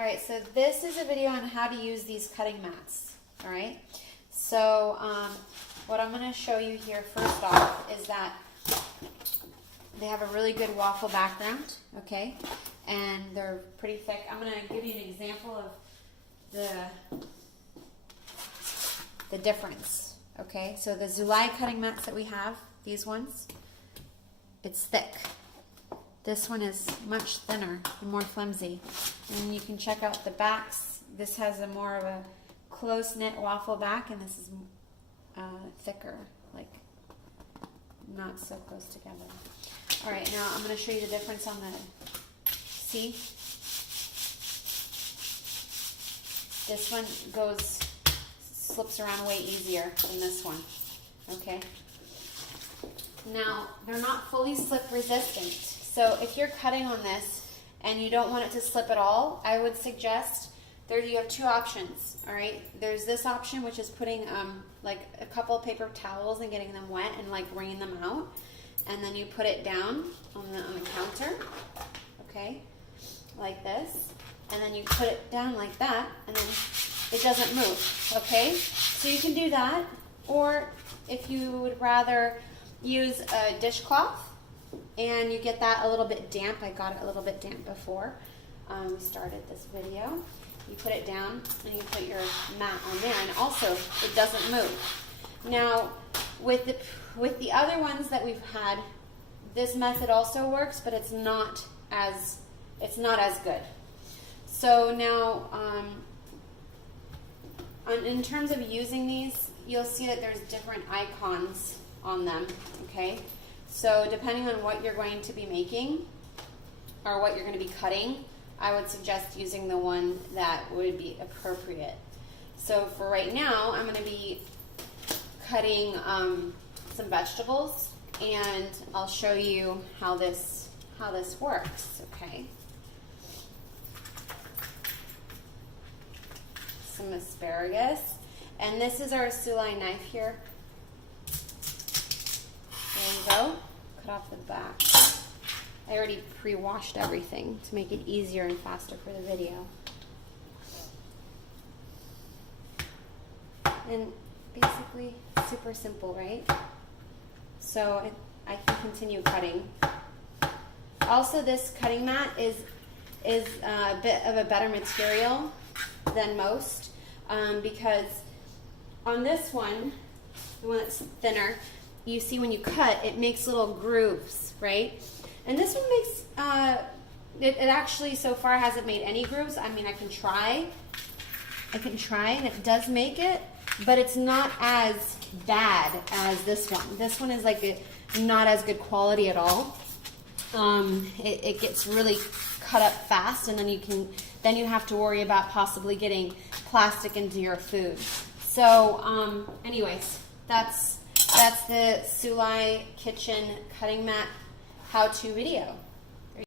All right, so this is a video on how to use these cutting mats. All right, so what I'm going to show you here first off is that they have a really good waffle background, okay, and they're pretty thick. I'm going to give you an example of the difference, okay. So the Zulay cutting mats that we have, these ones, it's thick. This one is much thinner and more flimsy. And you can check out the backs. This has a more of a close-knit waffle back, and this is thicker, like not so close together. All right, now I'm going to show you the difference on the, see? This one slips around way easier than this one, okay? Now, they're not fully slip resistant. So if you're cutting on this and you don't want it to slip at all, I would suggest you have two options, all right? There's this option, which is putting like a couple of paper towels and getting them wet and like wringing them out. And then you put it down on the counter, okay, like this. And then you put it down like that, and then it doesn't move, okay? So you can do that, or if you would rather use a dishcloth, and you get that a little bit damp. I got it a little bit damp before we started this video. You put it down and you put your mat on there, and also it doesn't move. Now with the other ones that we've had, this method also works, but it's not as good. So now in terms of using these, you'll see that there's different icons on them, okay? So depending on what you're going to be making or what you're going to be cutting, I would suggest using the one that would be appropriate. So for right now, I'm going to be cutting some vegetables, and I'll show you how this works, okay? Some asparagus, and this is our Zulay knife here. There you go. Cut off the back. I already pre-washed everything to make it easier and faster for the video. And basically, super simple, right? So I can continue cutting. Also, this cutting mat is a bit of a better material than most because on this one, the one that's thinner, you see when you cut, it makes little grooves, right? And this one makes, it actually so far hasn't made any grooves. I mean, I can try, and it does make it, but it's not as bad as this one. This one is like not as good quality at all. It gets really cut up fast, and then you have to worry about possibly getting plastic into your food. So, anyways, that's the Zulay kitchen cutting mat how-to video.